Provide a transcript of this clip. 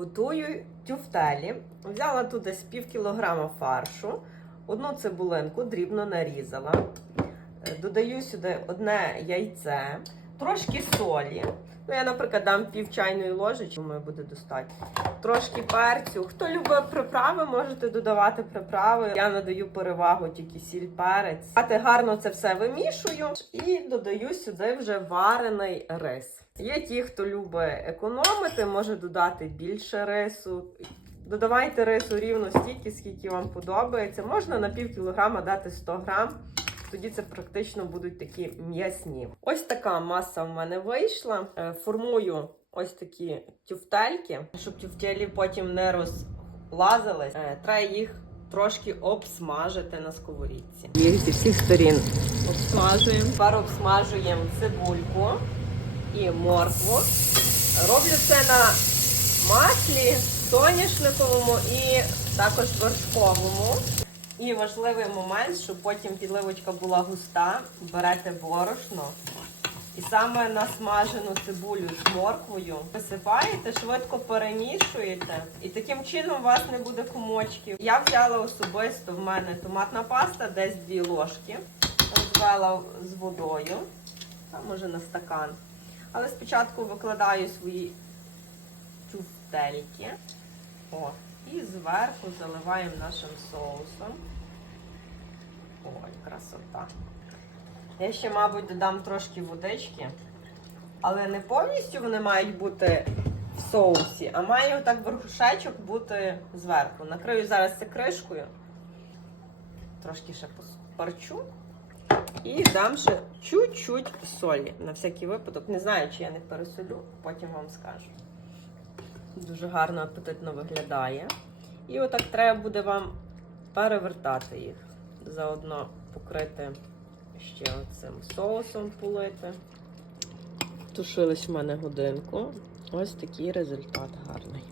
Готую тюфтелі. Взяла тут десь пів кілограма фаршу, одну цибулинку дрібно нарізала. Е, Додаю сюди одне яйце, трошки солі. Ну, я, наприклад, дам пів чайної ложечки, думаю, буде достатньо. Трошки перцю. Хто любить приправи, можете додавати приправи. Я надаю перевагу тільки сіль перець. А гарно це все вимішую і додаю сюди вже варений рис. Є ті, хто любить економити, може додати більше рису. Додавайте рису рівно стільки, скільки вам подобається. Можна на пів кілограма дати 100 грам. Тоді це практично будуть такі м'ясні. Ось така маса в мене вийшла. Е, Формую ось такі тюфтельки, щоб тюфтелі потім не розлазились. Е, Треба їх трошки обсмажити на сковорідці. Їх зі всіх сторін обсмажуємо. Тепер обсмажуємо цибульку і моркву. Роблю це на маслі, соняшниковому і також вершковому. І важливий момент, щоб потім підливочка була густа, берете борошно і саме насмажену цибулю з морквою висипаєте, швидко перемішуєте, і таким чином у вас не буде комочків. Я взяла особисто в мене томатна паста, десь дві ложки, розвела з водою, а може на стакан. Але спочатку викладаю свої тюфтельки. О, і зверху заливаємо нашим соусом. Ой, красота. Я ще, мабуть, додам трошки водички, але не повністю вони мають бути в соусі, а має отак верхушечок бути зверху. Накрию зараз це кришкою. Трошки ще парчу. І дам ще чуть-чуть солі. На всякий випадок. Не знаю, чи я не пересолю, потім вам скажу. Дуже гарно апетитно виглядає. І отак треба буде вам перевертати їх. Заодно покрити ще цим соусом полити. Тушились в мене годинку. Ось такий результат гарний.